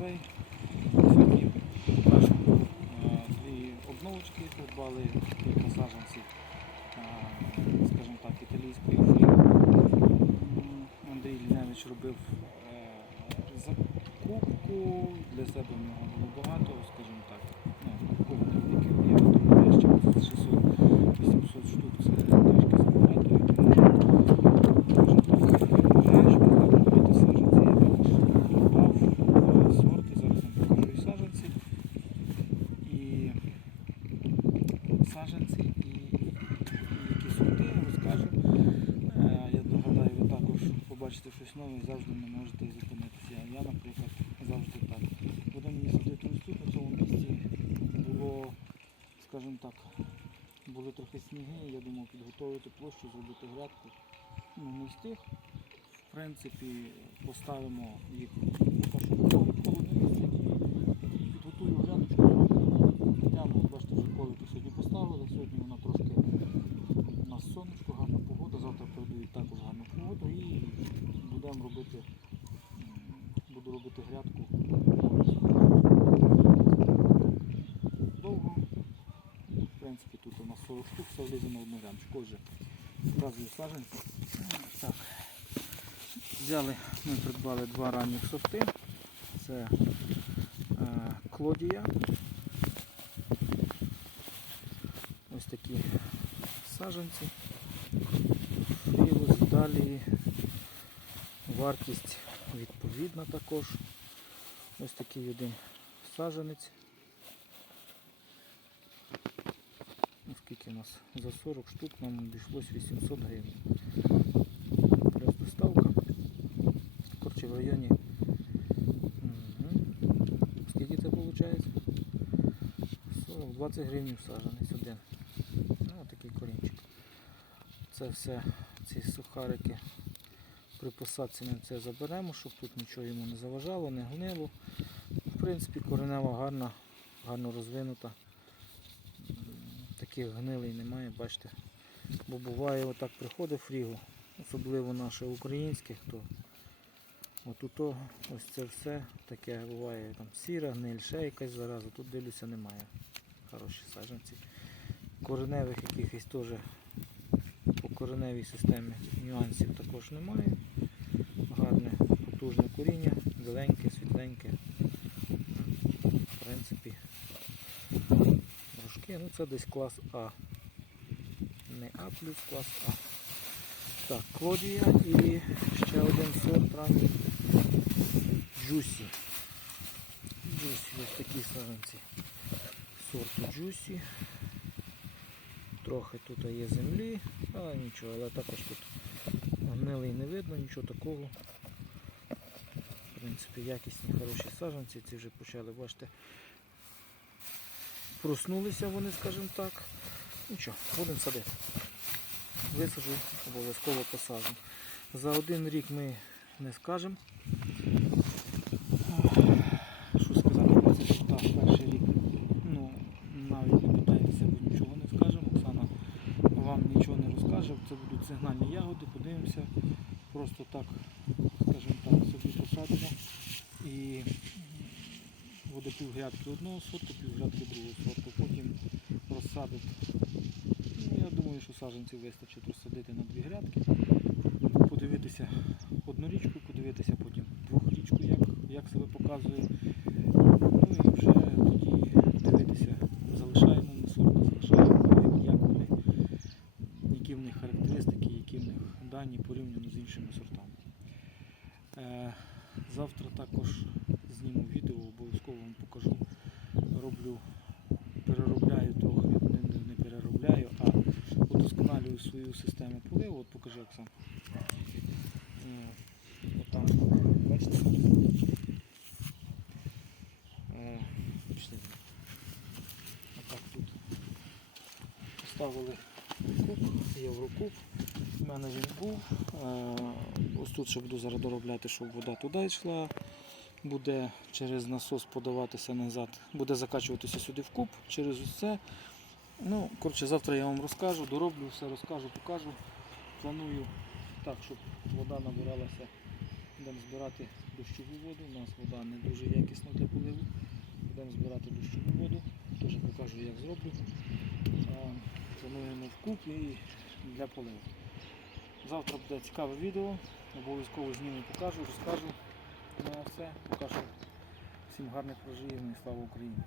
Survey. Сьогодні дві обновочки, придбали кілька насадженці, е, скажімо так, італійської фірми. Андрій Ліневич робив е, закупку, для себе в нього було багато, скажімо так. Ну, кого невеликий об'єм, тому я ще 600-800 штук це трошки забагато, і тому скажімо так, вважаю, що треба робити саджанці. Я також придбав е, сорти, зараз вам покажу і саджанці, і саджанці, і, і які сорти, розкажу. Е, Я догадаю, ви також щось нове завжди не можете зупинитися. Я, наприклад, завжди так. Коли мені садити ростуть на цьому місці було, скажімо так, були трохи сніги, я думав підготовити площу, зробити грядку. Ну, не встиг. В принципі, поставимо їх підготую грядочку. Тягну, бачите, вже колики сьогодні поставили. Сьогодні вона трошки у нас сонечко, гарна погода, завтра передають також гарну погоду і будемо робити, м, буду робити грядку. Довго. В принципі, тут у нас 40 штук, все влізе на одну грядочку. Отже, показую саджанці. Так. Взяли, ми придбали два ранніх сорти. Це е, Клодія. Ось такі саджанці. Фріло з Італії. Вартість відповідна також. Ось такий один саджанець. Ну, Скільки у нас? За 40 штук нам обійшлось 800 гривень. Плюс доставка. Коротше, в районі. Мгм. Скільки це виходить? 40, 20 гривень саджанець один. Ну, такий корінчик. Це все, ці сухарики при посадці ми це заберемо, щоб тут нічого йому не заважало, не гнило. В принципі, коренева гарна, гарно розвинута. Таких гнилий немає, бачите. Бо буває отак приходить фрігу, особливо наше українське, хто отут ось це все таке буває там сіра, гниль, ще якась зараза, тут дивлюся немає. Хороші саджанці. Кореневих якихось теж по кореневій системі нюансів також немає. Гарне, потужне коріння, біленьке, світленьке. В принципі, рожки, ну це десь клас А. Не А плюс клас А. Так, Клодія і ще один сорт ранній Джусі. Джусі, ось такі саджанці сорту Джусі. Трохи тут є землі, але нічого, але також тут гнилий не видно, нічого такого. В принципі, якісні, хороші саджанці, ці вже почали, бачите, проснулися вони, скажімо так. Нічого, будемо садити. Висаджу, обов'язково посаджу. За один рік ми не скажемо. Що сказати про так, перший рік. Ну, навіть не питайтеся, бо нічого не скажемо. Оксана вам нічого не розкаже. Це будуть сигнальні ягоди, подивимося. Просто так, скажімо так, собі посадимо. І буде півгрядки одного сорту, півгрядки другого сорту. Потім розсадить. Ну, я думаю, що саджанців вистачить розсадити на дві грядки. Подивитися одну річку, подивитися потім другу річку, як, як себе показує. Ну і вже тоді дивитися, залишаємо ми сорт, залишаємо, як вони, які в них характеристики, які в них дані порівняно з іншими сортами. Е, завтра також зніму відео, обов'язково вам покажу. Роблю, переробляю трохи, не, не, переробляю, а удосконалюю свою систему поливу. От покажи Оксан. Е, Отам, бачите? Е. Отак тут поставили куб, єврокуб. У мене він був. Е, Ось тут ще буду зараз доробляти, щоб вода туди йшла. Буде через насос подаватися назад, буде закачуватися сюди в куб через це. Ну, коротше, завтра я вам розкажу, дороблю все, розкажу, покажу. Планую так, щоб вода набиралася Будемо збирати дощову воду. У нас вода не дуже якісна для поливу. Будемо збирати дощову воду. Теж покажу, як зроблю. Плануємо вкуп і для поливу. Завтра буде цікаве відео. Обов'язково зніму, покажу, розкажу. Ну а все, поки всім гарних проживів і слава Україні.